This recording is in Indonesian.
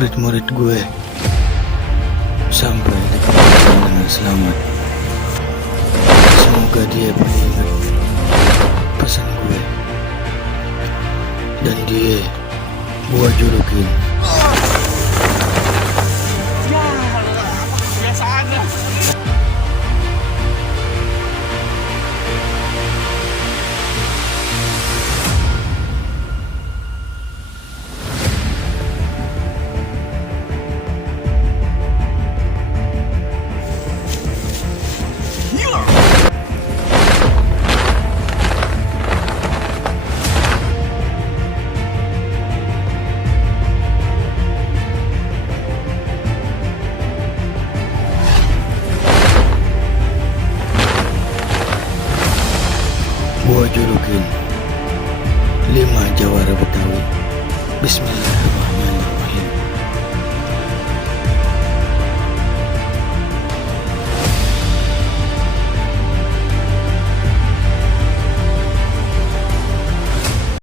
murid-murid gue sampai di tempat dengan selamat. Semoga dia mengingat pesan gue dan dia gua julukin Biasaannya. gua julukin 5 Jawara Betawi. Bismillah.